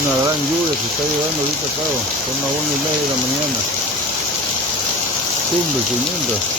Una gran lluvia se está llevando ahorita, claro. Son las 1:30 de la mañana. Tumbe, 500.